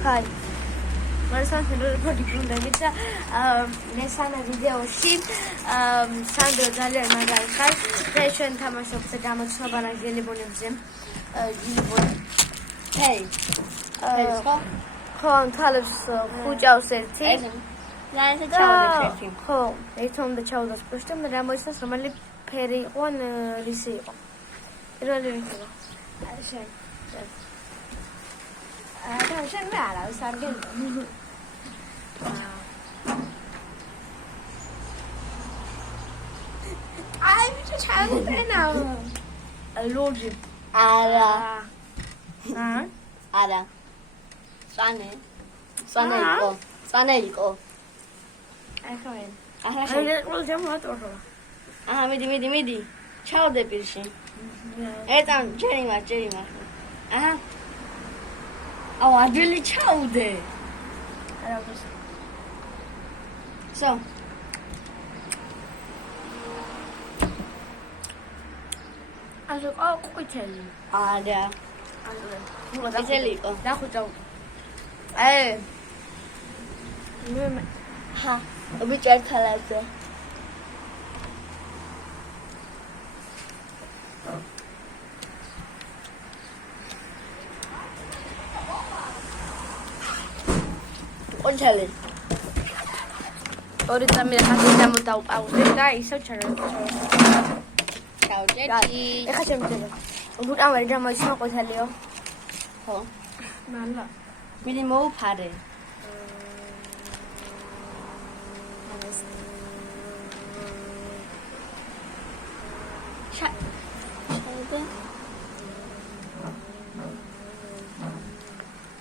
Hi. მესამე ვიდეოში სანდრო ძალიან მაგარი ხარ და ჩვენ თამაშობთ გამოცნობა გელიბონებზე Hey. ხო თალებს ხუჭავს ერთი Зараз ჩავდე ხო ერთამდე ჩავდოს პუშტი მე რა მოიცნობს რომელი ფერი იყო ან რისი იყო პირველი რისი იყო შენ შენ მე არა ვისარგენ აი ბიჭო ჩავდენა ლოჯი არა არა სვანე იყო ახლა ახლა ყველა ჯამატორო აჰა მიდი ჩავდე პირში ეტან ჯერი მას აჰა აუ ადვილი ჩავდე არა ბოს So. Also ყვითელი. არა. ყვითელი იყო. დახუჭავ. მე ჰა, უბიჭერთალაზე. ყვითელი. ორი წამი ხაზი დამოდავყავდე და ისევ ჩავჭერტი. ეხა შემიძლია. უკან ვერ გამოიცნო ყვითელიო. ხო. მალა. მიდი მოუფარე. ჩავდე.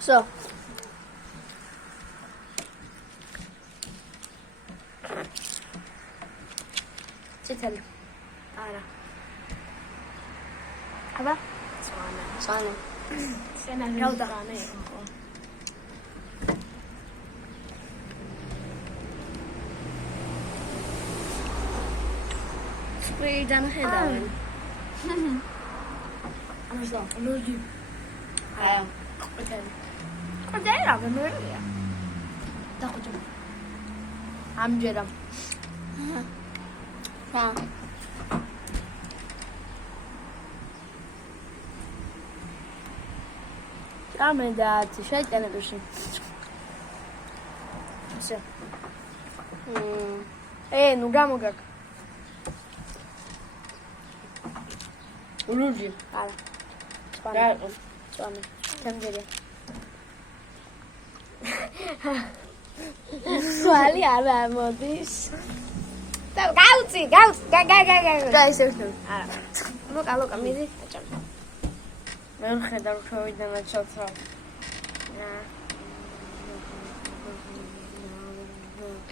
So. წითელი. არა. აბა? სვანე. სენა გავდა. სპრეიდან ხედავენ. ამასო, ლოჯი. აა, ყვითელი. ყვითელი რა გამერია? დახუჭო. ამჯერა. რა. ამედაც შეიტანებაში. ისე. ნუ გამოგაკ. ლუჯი. არა. სვანე. თემჯერია. სვალი არა მოდის. გავწი. და ისე ვთქვი. არა. ლოკა მიდი. მე ვხედავ შევიდან ჩავცვა.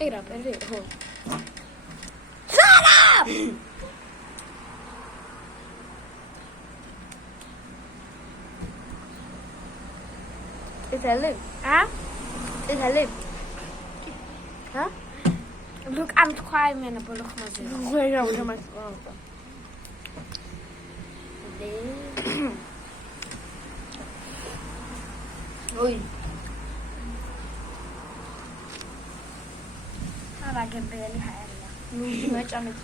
ერა პერი ხო. ხარა! იტალი? იტალი? ჰა? Look, I'm trying to pull up my zero. Where are we? Oi. I can barely hire you. No, I'm